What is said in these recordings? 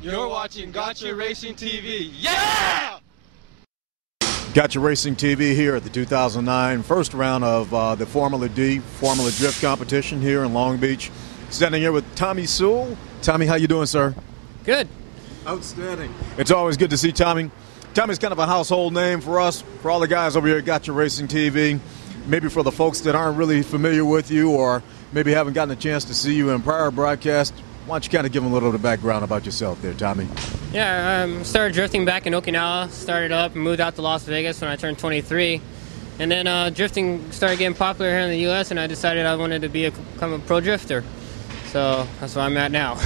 You're watching Gotcha Racing TV. Yeah! Gotcha Racing TV here at the 2009 first round of the Formula D, Formula Drift competition here in Long Beach. Standing here with Tommy Suells. Tommy, how you doing, sir? Good. Outstanding. It's always good to see Tommy. Tommy's kind of a household name for us, for all the guys over here at Gotcha Racing TV. Maybe for the folks that aren't really familiar with you or maybe haven't gotten a chance to see you in prior broadcasts, why don't you kind of give them a little bit of background about yourself there, Tommy? Yeah, started drifting back in Okinawa, started up and moved out to Las Vegas when I turned 23. And then drifting started getting popular here in the U.S., and I decided I wanted to become a pro drifter. So that's where I'm at now.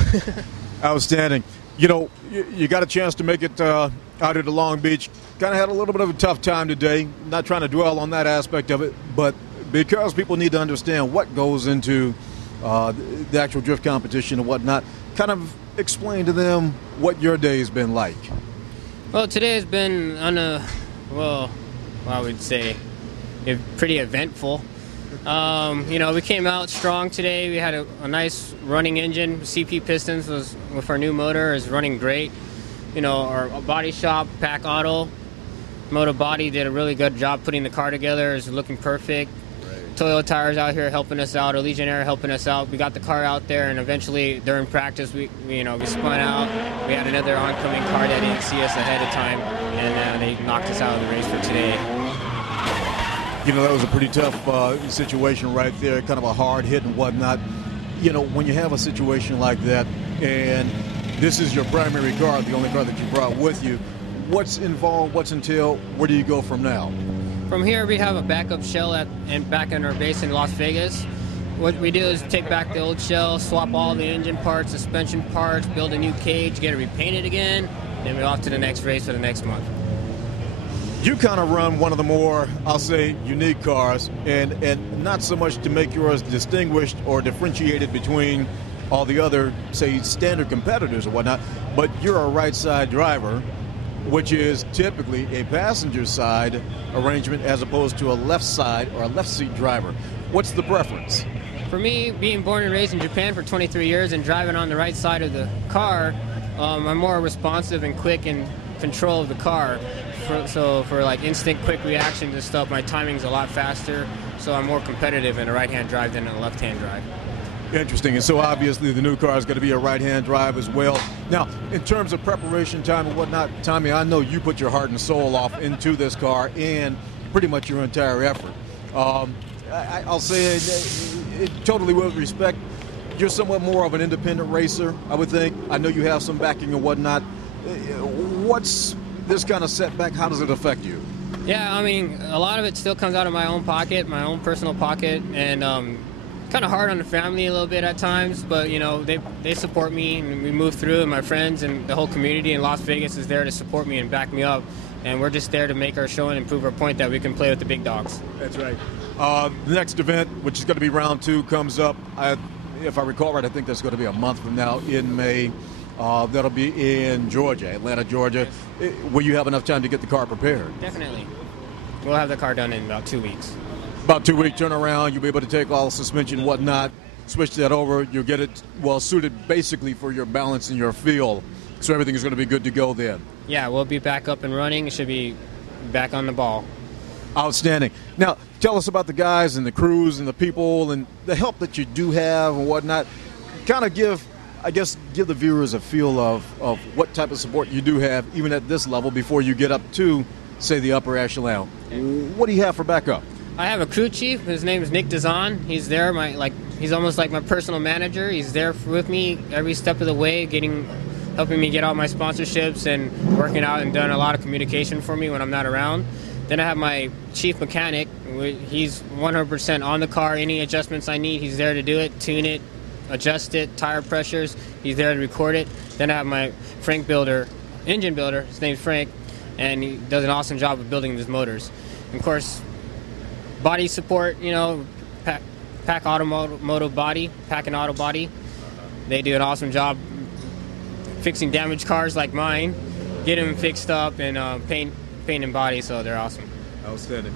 Outstanding. You know, you got a chance to make it out here to Long Beach. Kind of had a little bit of a tough time today. Not trying to dwell on that aspect of it, but because people need to understand what goes into the actual drift competition and whatnot, kind of explain to them what your day has been like. Well, today has been I would say pretty eventful. You know, we came out strong today. We had a nice running engine. CP Pistons was with our new motor is running great. You know, our body shop, Pack Auto, Moto Body did a really good job putting the car together. It's looking perfect. Right. Toyo Tires out here helping us out. Allegiant Air helping us out. We got the car out there, and eventually during practice, we spun out. We had another oncoming car that didn't see us ahead of time, and they knocked us out of the race for today. You know, that was a pretty tough situation right there, kind of a hard hit and whatnot. You know, when you have a situation like that, and this is your primary car, the only car that you brought with you, what's involved, what's entailed, where do you go from now? From here, we have a backup shell back in our base in Las Vegas. What we do is take back the old shell, swap all the engine parts, suspension parts, build a new cage, get it repainted again, then we're off to the next race for the next month. You kind of run one of the more, I'll say, unique cars, and not so much to make yours distinguished or differentiated between all the other, say, standard competitors or whatnot, but you're a right-side driver, which is typically a passenger side arrangement as opposed to a left side or a left seat driver. What's the preference? For me, being born and raised in Japan for 23 years and driving on the right side of the car, I'm more responsive and quick in control of the car. So for like instant quick reaction to stuff, my timing's a lot faster, so I'm more competitive in a right-hand drive than in a left-hand drive. Interesting, and so obviously the new car is going to be a right-hand drive as well. Now, in terms of preparation time and whatnot, Tommy, I know you put your heart and soul off into this car and pretty much your entire effort. I'll say it totally with respect, you're somewhat more of an independent racer, I would think. I know you have some backing and whatnot. What's this kind of setback, how does it affect you? Yeah, I mean, a lot of it still comes out of my own pocket, my own personal pocket, and kind of hard on the family a little bit at times, but, you know, they support me, and we move through, and my friends and the whole community in Las Vegas is there to support me and back me up, and we're just there to make our show and prove our point that we can play with the big dogs. That's right. The next event, which is going to be round 2, comes up, if I recall right, I think that's going to be a month from now in May. That'll be in Georgia, Atlanta, Georgia. Will you have enough time to get the car prepared? Definitely. We'll have the car done in about 2 weeks. About 2 week turnaround, you'll be able to take all the suspension and whatnot, switch that over, you'll get it well suited basically for your balance and your feel. So everything is going to be good to go then. Yeah, we'll be back up and running. It should be back on the ball. Outstanding. Now, tell us about the guys and the crews and the people and the help that you do have and whatnot. Kind of give the viewers a feel of what type of support you do have even at this level before you get up to, say, the upper echelon. What do you have for backup? I have a crew chief. His name is Nick Dazan. He's there, he's almost like my personal manager. He's there with me every step of the way, helping me get all my sponsorships and working out and done a lot of communication for me when I'm not around. Then I have my chief mechanic. He's 100% on the car. Any adjustments I need, he's there to do it, tune it, adjust it, tire pressures. He's there to record it. Then I have my engine builder. His name's Frank, and he does an awesome job of building these motors. And of course, body support, you know, Pack Auto Body, Pack and Auto Body. They do an awesome job fixing damaged cars like mine, get them fixed up and paint and body, so they're awesome. Outstanding.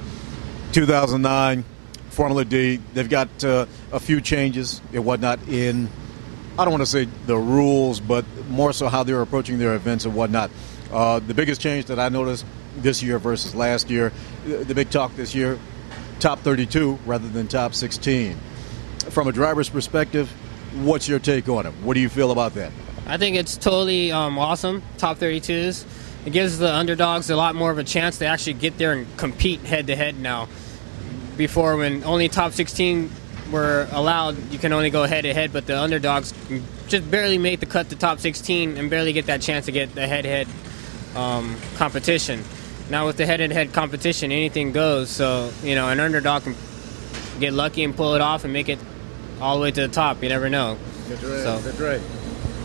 2009 Formula D, they've got a few changes and whatnot in I don't want to say the rules, but more so how they're approaching their events and whatnot. The biggest change that I noticed this year versus last year, the big talk this year, top 32 rather than top 16. From a driver's perspective, what's your take on it? What do you feel about that? I think it's totally awesome, top 32s. It gives the underdogs a lot more of a chance to actually get there and compete head-to-head now. Before, when only top 16 were allowed, you can only go head-to-head, but the underdogs just barely make the cut to top 16 and barely get that chance to get the head-to-head competition. Now with the head-to-head competition, anything goes. So, you know, an underdog can get lucky and pull it off and make it all the way to the top. You never know. That's right. So. That's right.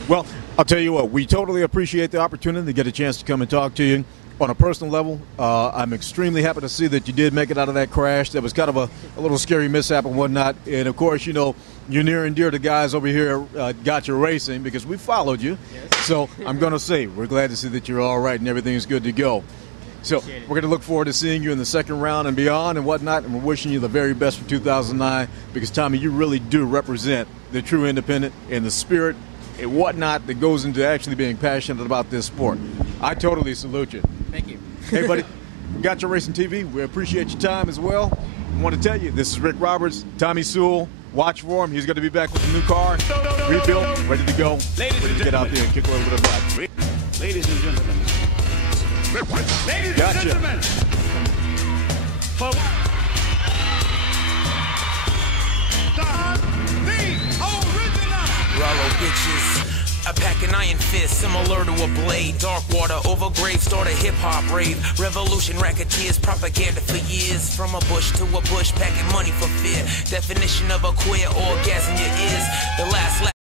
Well, I'll tell you what, we totally appreciate the opportunity to get a chance to come and talk to you. On a personal level, I'm extremely happy to see that you did make it out of that crash. That was kind of a little scary mishap and whatnot. And, of course, you know, you're near and dear to guys over here Gotcha Racing because we followed you. Yes. So I'm going to say we're glad to see that you're all right and everything's good to go. So we're going to look forward to seeing you in the second round and beyond and whatnot, and we're wishing you the very best for 2009 because, Tommy, you really do represent the true independent and the spirit and whatnot that goes into actually being passionate about this sport. I totally salute you. Thank you. Hey, buddy, Gotcha Racing TV, we appreciate your time as well. I want to tell you, this is Rick Roberts, Tommy Sewell. Watch for him. He's going to be back with a new car, rebuilt, ready to go. Ready to get out there and kick over the block. Ladies and gentlemen. Ladies Gotcha. and gentlemen. For the original. Rollo bitches. I pack an iron fist similar to a blade. Dark water over grave, start a hip-hop rave. Revolution, racketeers, propaganda for years. From a bush to a bush, packing money for fear. Definition of a queer, orgasm in your ears. The last